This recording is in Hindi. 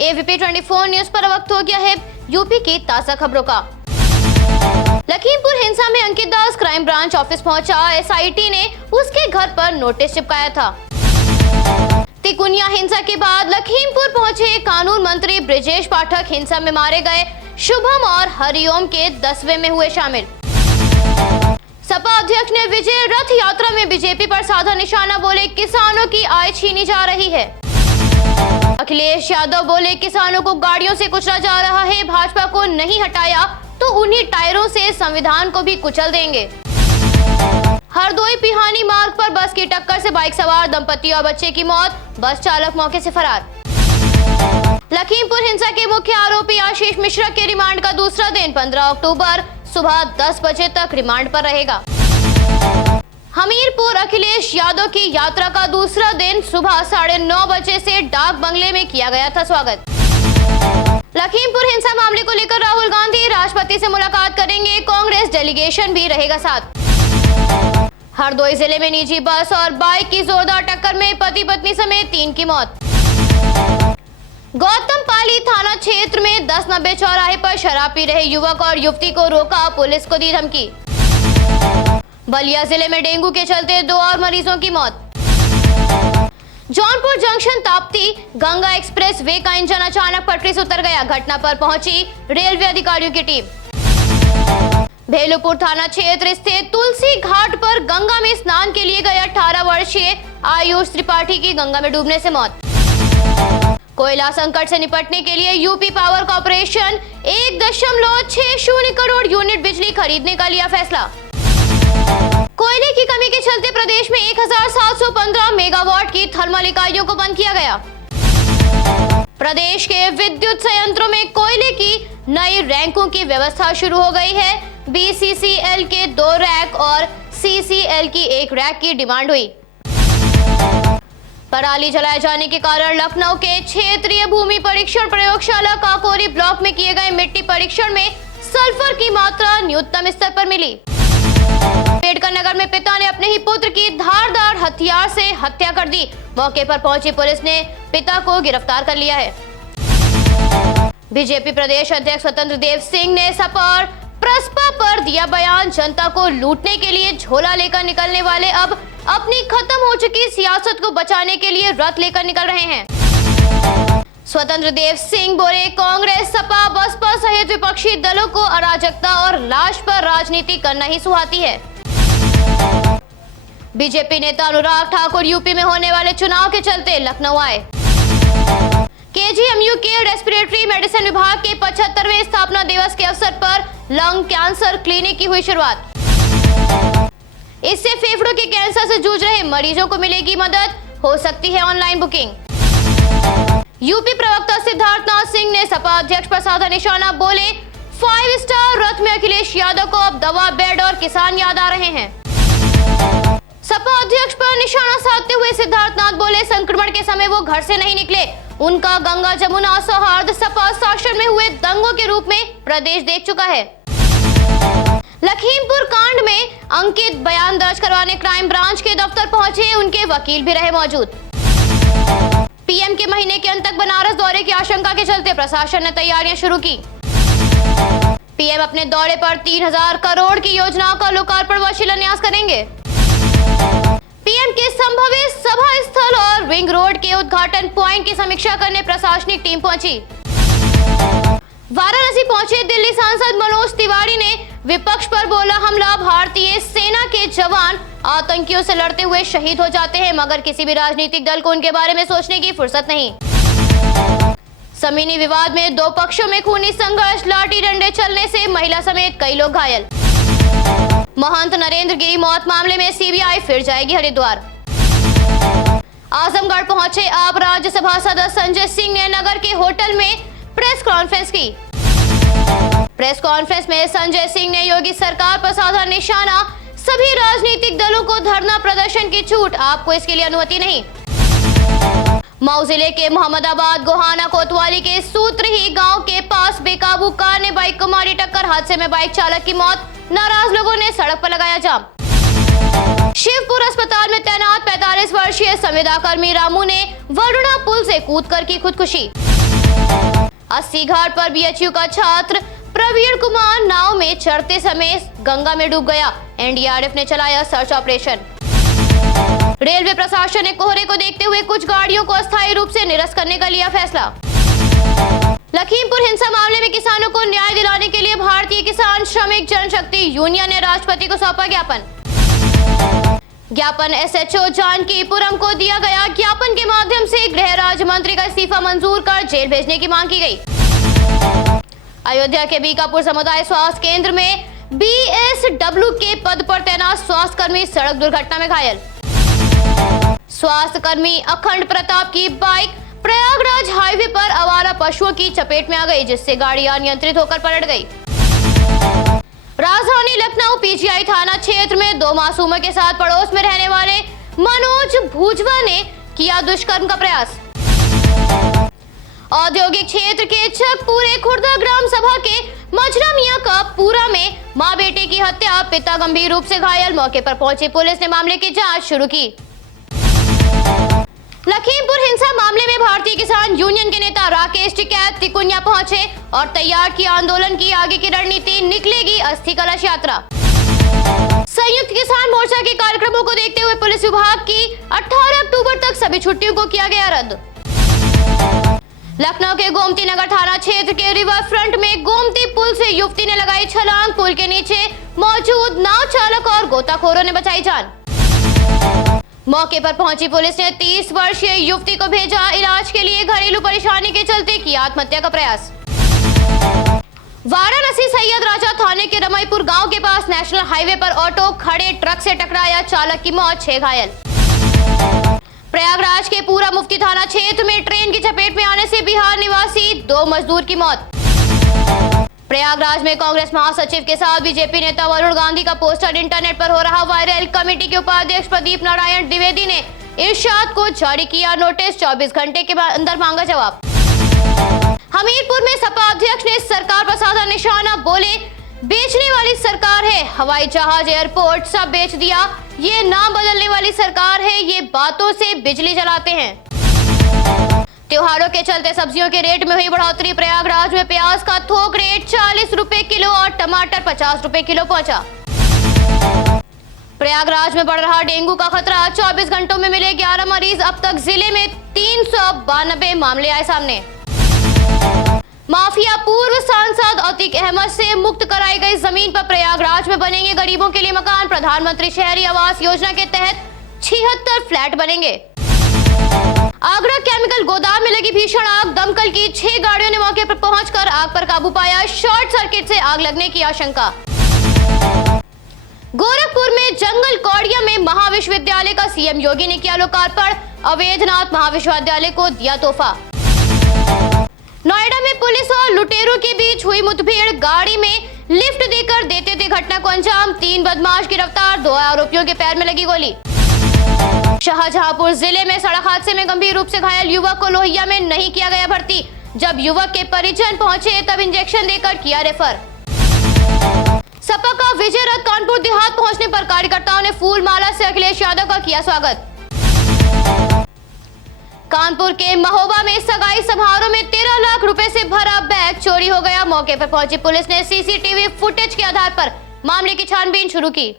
एबीपी 24 न्यूज पर वक्त हो गया है यूपी की ताजा खबरों का। लखीमपुर हिंसा में अंकित दास क्राइम ब्रांच ऑफिस पहुंचा। एसआईटी ने उसके घर पर नोटिस चिपकाया था। तिकुनिया हिंसा के बाद लखीमपुर पहुंचे कानून मंत्री ब्रिजेश पाठक हिंसा में मारे गए शुभम और हरिओम के 10वें में हुए शामिल। सपा अध्यक्ष ने विजय रथ यात्रा में बीजेपी पर साधा निशाना, बोले किसानों की आय छीनी जा रही है। अखिलेश यादव बोले किसानों को गाड़ियों से कुचला जा रहा है, भाजपा को नहीं हटाया तो उन्हीं टायरों से संविधान को भी कुचल देंगे। हरदोई पिहानी मार्ग पर बस की टक्कर से बाइक सवार दंपति और बच्चे की मौत, बस चालक मौके से फरार। लखीमपुर हिंसा के मुख्य आरोपी आशीष मिश्रा के रिमांड का दूसरा दिन 15 अक्टूबर सुबह 10 बजे तक रिमांड पर रहेगा। हमीरपुर अखिलेश यादव की यात्रा का दूसरा दिन सुबह 9:30 बजे से डाक बंगले में किया गया था स्वागत। लखीमपुर हिंसा मामले को लेकर राहुल गांधी राष्ट्रपति से मुलाकात करेंगे, कांग्रेस डेलीगेशन भी रहेगा साथ। हरदोई जिले में निजी बस और बाइक की जोरदार टक्कर में पति पत्नी समेत 3 की मौत। गौतम पाली थाना क्षेत्र में 1090 चौराहे पर शराब पी रहे युवक और युवती को रोका, पुलिस को दी धमकी। बलिया जिले में डेंगू के चलते 2 और मरीजों की मौत। Jaunpur junction Tapti Ganga express way का इंजन अचानक पटरी से उतर गया, घटना पर पहुंची रेलवे अधिकारियों की टीम। भेलूपुर थाना क्षेत्र स्थित तुलसी घाट पर गंगा में स्नान के लिए गए 18 वर्षीय आयुष त्रिपाठी की गंगा में डूबने से मौत। कोयला संकट से निपटने के लिए UP power corporation 1.60 crore unit बिजली खरीदने का लिया फैसला। कोयले की कमी के चलते प्रदेश में 1715 मेगावाट की थर्मल इकाइयों को बंद किया गया। प्रदेश के विद्युत संयंत्रों में कोयले की नई रैंकों की व्यवस्था शुरू हो गई है। बीसीसीएल के 2 रैक और सीसीएल की 1 रैक की डिमांड हुई। पराली जलाए जाने के कारण लखनऊ के क्षेत्रीय भूमि परीक्षण प्रयोगशाला काकोरी ब्लॉक में किए गए मिट्टी परीक्षण में सल्फर की मात्रा न्यूनतम स्तर पर मिली। अम्बेडकर नगर में पिता ने अपने ही पुत्र की धारदार हथियार से हत्या कर दी, मौके पर पहुंची पुलिस ने पिता को गिरफ्तार कर लिया है। बीजेपी प्रदेश अध्यक्ष स्वतंत्र देव सिंह ने सपा और प्रसपा पर दिया बयान, जनता को लूटने के लिए झोला लेकर निकलने वाले अब अपनी खत्म हो चुकी सियासत को बचाने के लिए रथ लेकर निकल रहे हैं। स्वतंत्र देव सिंह बोले कांग्रेस सपा बसपा सहित विपक्षी दलों को अराजकता और लाश पर राजनीति करना ही सुहाती है। बीजेपी नेता अनुराग ठाकुर यूपी में होने वाले चुनाव के चलते लखनऊ आए। केजीएमयू के रेस्पिरेटरी मेडिसिन विभाग के 75वें स्थापना दिवस के अवसर पर लंग कैंसर क्लिनिक की हुई शुरुआत। इससे फेफड़ों के कैंसर से जूझ रहे मरीजों को मिलेगी मदद, हो सकती है ऑनलाइन बुकिंग। यूपी प्रवक्ता सिद्धार्थनाथ सिंह ने सपा अध्यक्ष पर साधा निशाना, बोले 5 स्टार रथ में अखिलेश यादव को अब दवा, बेड और किसान याद आ रहे हैं। सपा अध्यक्ष पर निशाना साधते हुए सिद्धार्थनाथ बोले संक्रमण के समय वो घर से नहीं निकले, उनका गंगा जमुना सौहार्द सपा शासन में हुए दंगों के रूप में प्रदेश देख चुका है। लखीमपुर कांड में अंकित बयान दर्ज करवाने क्राइम ब्रांच के दफ्तर पहुंचे, उनके वकील भी रहे मौजूद। पीएम के महीने के अंत तक बनारस दौरे की आशंका के चलते प्रशासन ने तैयारियां शुरू की। पीएम अपने दौरे पर 3000 करोड़ की योजनाओं का लोकार्पण व शिलान्यास करेंगे। पीएम के संभावित सभा स्थल और रिंग रोड के उद्घाटन पॉइंट की समीक्षा करने प्रशासनिक टीम पहुंची। वाराणसी पहुंचे दिल्ली सांसद मनोज तिवारी ने विपक्ष पर बोला हमला, भारतीय सेना के जवान आतंकियों से लड़ते हुए शहीद हो जाते हैं, मगर किसी भी राजनीतिक दल को उनके बारे में सोचने की फुर्सत नहीं। जमीनी विवाद में 2 पक्षों में खूनी संघर्ष, लाठी डंडे चलने से महिला समेत कई लोग घायल। महंत नरेंद्र गिरी मौत मामले में सीबीआई फिर जाएगी हरिद्वार। आजमगढ़ पहुंचे आप राज्यसभा सदस्य संजय सिंह ने नगर के होटल में प्रेस कॉन्फ्रेंस की। प्रेस कॉन्फ्रेंस में संजय सिंह ने योगी सरकार पर साधा निशाना, सभी राजनीतिक दलों को धरना प्रदर्शन की छूट, आपको इसके लिए अनुमति नहीं। मऊ जिले के मोहम्मदाबाद गोहाना कोतवाली के सूत्रही गांव के पास बेकाबू कार ने बाइक को मारी टक्कर, हादसे में बाइक चालक की मौत, नाराज लोगों ने सड़क पर लगाया जाम। शिवपुर अस्पताल में तैनात 45 वर्षीय संविदा कर्मी रामू ने वरुणा पुल से कूदकर की खुदकुशी। अस्सी घाट पर बीएचयू का छात्र प्रवीण कुमार नाव में चढ़ते समय गंगा में डूब गया। एनडीआरएफ ने चलाया सर्च ऑपरेशन। रेलवे प्रशासन ने कोहरे को देखते हुए कुछ गाड़ियों को अस्थायी रूप से निरस्त करने का लिया फैसला। लखीमपुर हिंसा मामले में किसानों को न्याय दिलाने के लिए भारतीय किसान श्रमिक जनशक्ति यूनियन ने राष्ट्रपति को सौंपा ज्ञापन एसएचओ जानकीपुरम को दिया गया। ज्ञापन के माध्यम से गृह राज्य मंत्री का इस्तीफा मंजूर कर जेल भेजने की मांग की गई। अयोध्या के बीकापुर समुदाय स्वास्थ्य केंद्र में बीएसडब्ल्यू के पद पर तैनात स्वास्थ्य कर्मी सड़क दुर्घटना में घायल। स्वास्थ्य कर्मी अखंड प्रताप की बाइक प्रयागराज हाईवे पर आवारा पशुओं की चपेट में आ गई, जिससे गाड़ी अनियंत्रित होकर पलट गई। राजधानी लखनऊ पीजीआई थाना क्षेत्र में दो मासूमों के साथ पड़ोस में रहने वाले मनोज भुजवा ने किया दुष्कर्म का प्रयास। औद्योगिक क्षेत्र के चकपुरे खुर्दा ग्राम सभा के मजरा मियां का पूरा में मां बेटे की हत्या, पिता गंभीर रूप से घायल। मौके पर पहुंची पुलिस ने मामले की जांच शुरू की। लखीमपुर हिंसा मामले में भारतीय किसान यूनियन के नेता राकेश टिकैत तिकुनिया पहुंचे और तैयार की आंदोलन की आगे की रणनीति, निकलेगी अस्थि कलश यात्रा। संयुक्त किसान मोर्चा के कार्यक्रमों को देखते हुए पुलिस विभाग की 18 अक्टूबर तक सभी छुट्टियों को किया गया रद्द। लखनऊ के गोमती नगर थाना क्षेत्र के रिवर फ्रंट में गोमती पुल से युवती ने लगाई छलांग, पुल के नीचे मौजूद नाव चालक और गोताखोरों ने बचाई जान। मौके पर पहुंची पुलिस ने 30 वर्षीय युवती को भेजा इलाज के लिए। घरेलू परेशानी के चलते किया आत्महत्या का प्रयास। वाराणसी सैयद राजा थाने के रमईपुर गांव के पास नेशनल हाईवे पर ऑटो खड़े ट्रक से टकराया, चालक की मौत, 6 घायल। प्रयागराज के पूरा मुफ्ती थाना क्षेत्र में ट्रेन की चपेट में आने से बिहार निवासी 2 मजदूर की मौत। प्रयागराज में कांग्रेस महासचिव के साथ बीजेपी नेता वरुण गांधी का पोस्टर इंटरनेट पर हो रहा वायरल। कमेटी के उपाध्यक्ष प्रदीप नारायण द्विवेदी ने इरशाद को जारी किया नोटिस, 24 घंटे के अंदर मांगा जवाब। हमीरपुर में सपा अध्यक्ष ने सरकार पर साधा निशाना, बोले बेचने वाली सरकार है, हवाई जहाज एयरपोर्ट सब बेच दिया, ये नाम बदलने वाली सरकार है, ये बातों से बिजली जलाते हैं। त्योहारों के चलते सब्जियों के रेट में हुई बढ़ोतरी। प्रयागराज में प्याज का थोक रेट 40 रुपए किलो और टमाटर 50 रुपए किलो पहुंचा। प्रयागराज में बढ़ रहा डेंगू का खतरा, 24 घंटों में मिले 11 मरीज। अब तक जिले में 392 मामले आए सामने। माफिया पूर्व सांसद अतीक अहमद से मुक्त कराई गई जमीन पर प्रयागराज में बनेंगे गरीबों के लिए मकान। प्रधानमंत्री शहरी आवास योजना के तहत 76 फ्लैट बनेंगे। आगरा केमिकल गोदाम में लगी भीषण आग, दमकल की 6 गाड़ियों ने मौके पर पहुंचकर आग पर काबू पाया। शॉर्ट सर्किट से आग लगने की आशंका। गोरखपुर में जंगल कौड़िया में महाविश्वविद्यालय का सीएम योगी ने किया लोकार्पण। अवैधनाथ महाविश्वविद्यालय को दिया तोहफा। नोएडा में पुलिस और लुटेरों के बीच हुई मुठभेड़, गाड़ी में लिफ्ट देकर देते थे घटना को अंजाम। 3 बदमाश गिरफ्तार, 2 आरोपियों के पैर में लगी गोली। शाहजहांपुर जिले में सड़क हादसे में गंभीर रूप से घायल युवक को लोहिया में नहीं किया गया भर्ती। जब युवक के परिजन पहुंचे तब इंजेक्शन देकर किया रेफर। सपा का विजय रथ कानपुर देहात पहुंचने पर कार्यकर्ताओं ने फूल माला से अखिलेश यादव का किया स्वागत। कानपुर के महोबा में सगाई समारोह में 13 लाख रुपए से भरा बैग चोरी हो गया। मौके पर पहुंची पुलिस ने सीसीटीवी फुटेज के आधार पर मामले की छानबीन शुरू की।